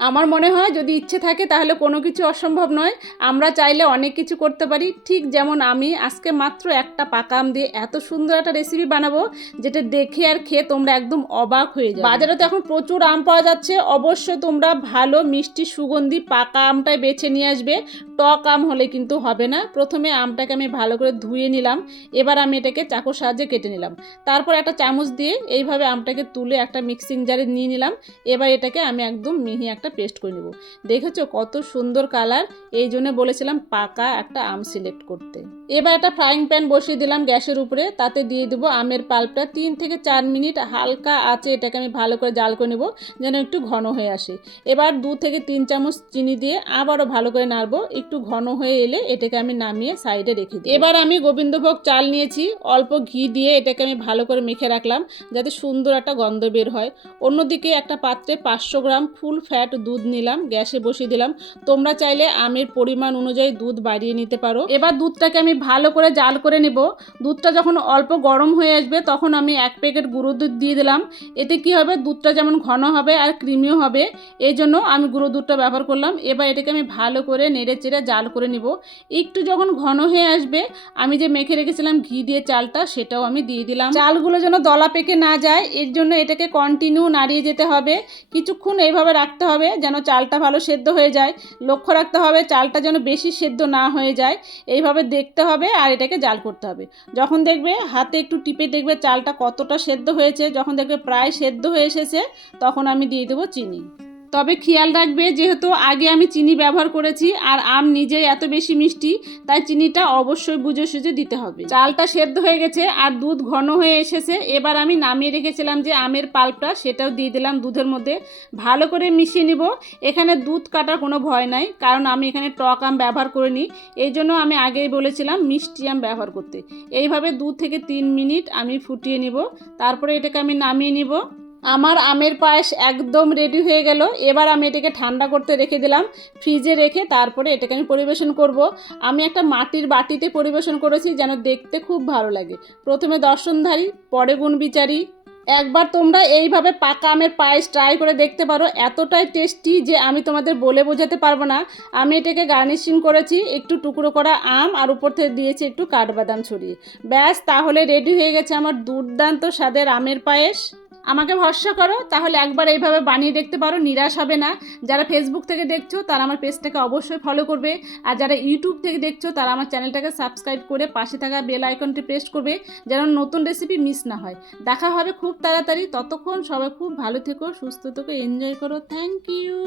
আমার মনে হয় যদি ইচ্ছে থাকে তাহলে কোনো কিছু অসম্ভব নয়। আমরা চাইলে অনেক কিছু করতে পারি। ঠিক যেমন আমি আজকে মাত্র একটা পাকা আম দিয়ে এত সুন্দর একটা রেসিপি বানাবো, যেটা দেখে আর খেয়ে তোমরা একদম অবাক হয়ে যাবে। বাজারে তো এখন প্রচুর আম পাওয়া যাচ্ছে। অবশ্যই তোমরা ভালো, মিষ্টি, সুগন্ধি পাকা আমটাই বেছে নিয়ে আসবে। টক আম হলে কিন্তু হবে না। প্রথমে আমটাকে আমি ভালো করে ধুয়ে নিলাম। এবার আমি এটাকে চাকুর সাহায্যে কেটে নিলাম। তারপর একটা চামচ দিয়ে এইভাবে আমটাকে তুলে একটা মিক্সিং জারে নিয়ে নিলাম। এবার এটাকে আমি একদম মিহি একটা পেস্ট করে নেব। দেখেছ কত সুন্দর কালার? এই জন্য বলেছিলাম পাকা একটা আম সিলেক্ট করতে। এবার একটা ফ্রাইং প্যান বসিয়ে দিলাম গ্যাসের উপরে, তাতে দিয়ে দেবো আমের পাল্পটা। তিন থেকে চার মিনিট হালকা আছে এটাকে আমি ভালো করে জাল করে নেব, যেন একটু ঘন হয়ে আসে। এবার দু থেকে তিন চামচ চিনি দিয়ে আবারও ভালো করে নাড়বো, একটু ঘন হয়ে এলে এটাকে আমি নামিয়ে সাইডে রেখে দিই এবার আমি গোবিন্দভোগ চাল নিয়েছি, অল্প ঘি দিয়ে এটাকে আমি ভালো করে মেখে রাখলাম, যাতে সুন্দর একটা গন্ধ বের হয়। অন্যদিকে একটা পাত্রে পাঁচশো গ্রাম ফুল ফ্যাট দুধ নিলাম, গ্যাসে বসিয়ে দিলাম। তোমরা চাইলে আমের পরিমাণ অনুযায়ী দুধ বাড়িয়ে নিতে পারো। এবার দুধটাকে আমি ভালো করে জাল করে নেব। দুধটা যখন অল্প গরম হয়ে আসবে, তখন আমি এক প্যাকেট গুঁড়ো দুধ দিয়ে দিলাম। এতে কি হবে? দুধটা যেমন ঘন হবে আর ক্রিমিও হবে। এই জন্য আমি গুঁড়ো দুধটা ব্যবহার করলাম। এবার এটাকে আমি ভালো করে নেড়ে চেড়ে জাল করে নিব। একটু যখন ঘন হয়ে আসবে, আমি যে মেখে রেখেছিলাম ঘি দিয়ে চালটা, সেটাও আমি দিয়ে দিলাম। চালগুলো যেন দলা পেকে না যায়, এর জন্য এটাকে কন্টিনিউ নাড়িয়ে যেতে হবে। কিছুক্ষণ এইভাবে রাখতে হবে যেন চালটা ভালো সেদ্ধ হয়ে যায়। লক্ষ্য রাখতে হবে, চালটা যেন বেশি সেদ্ধ না হয়ে যায়। এইভাবে দেখতে হবে আর এটাকে জাল করতে হবে। যখন দেখবে হাতে একটু টিপে দেখবে চালটা কতটা সেদ্ধ হয়েছে, যখন দেখবে প্রায় সেদ্ধ হয়ে এসেছে, তখন আমি দিয়ে দেবো চিনি। তবে খেয়াল রাখবে যেহেতু আগে আমি চিনি ব্যবহার করেছি আর আম নিজেই এত বেশি মিষ্টি, তাই চিনিটা অবশ্যই বুঝে সুঝে দিতে হবে। চালটা সেদ্ধ হয়ে গেছে আর দুধ ঘন হয়ে এসেছে। এবার আমি নামিয়ে রেখেছিলাম যে আমের পাল্পটা, সেটাও দিয়ে দিলাম দুধের মধ্যে। ভালো করে মিশিয়ে নিব। এখানে দুধ কাটার কোনো ভয় নাই, কারণ আমি এখানে টক আম ব্যবহার করিনি। এই জন্য আমি আগেই বলেছিলাম মিষ্টি আম ব্যবহার করতে। এইভাবে দু থেকে তিন মিনিট আমি ফুটিয়ে নিব। তারপরে এটাকে আমি নামিয়ে নিব। আমার আমের পায়েস একদম রেডি হয়ে গেল। এবার আমি এটাকে ঠান্ডা করতে রেখে দিলাম। ফ্রিজে রেখে তারপরে এটাকে আমি পরিবেশন করব। আমি একটা মাটির বাটিতে পরিবেশন করেছি যেন দেখতে খুব ভালো লাগে। প্রথমে দর্শনধারী, পরে গুণবিচারী। একবার তোমরা এইভাবে পাকা আমের পায়েস ট্রাই করে দেখতে পারো। এতটাই টেস্টি যে আমি তোমাদের বলে বোঝাতে পারব না। আমি এটাকে গার্নিশিং করেছি একটু টুকরো করা আম আর উপর থেকে দিয়েছি একটু কাঠবাদাম ছড়িয়ে। ব্যাস, তাহলে রেডি হয়ে গেছে আমার দুর্দান্ত স্বাদের আমের পায়েস। আমাকে ভরসা করো, তাহলে একবার এইভাবে বানিয়ে দেখতে পারো, নিরাশ হবে না। যারা ফেসবুক থেকে দেখছ, তারা আমার পেজটাকে অবশ্যই ফলো করবে। আর যারা ইউটিউব থেকে দেখছ, তারা আমার চ্যানেলটাকে সাবস্ক্রাইব করে পাশে থাকা বেল আইকনটি প্রেস করবে, যেন নতুন রেসিপি মিস না হয়। দেখা হবে খুব তাড়াতাড়ি। ততক্ষণ সবাই খুব ভালো থেকো, সুস্থ থেকো এনজয় করো। Thank you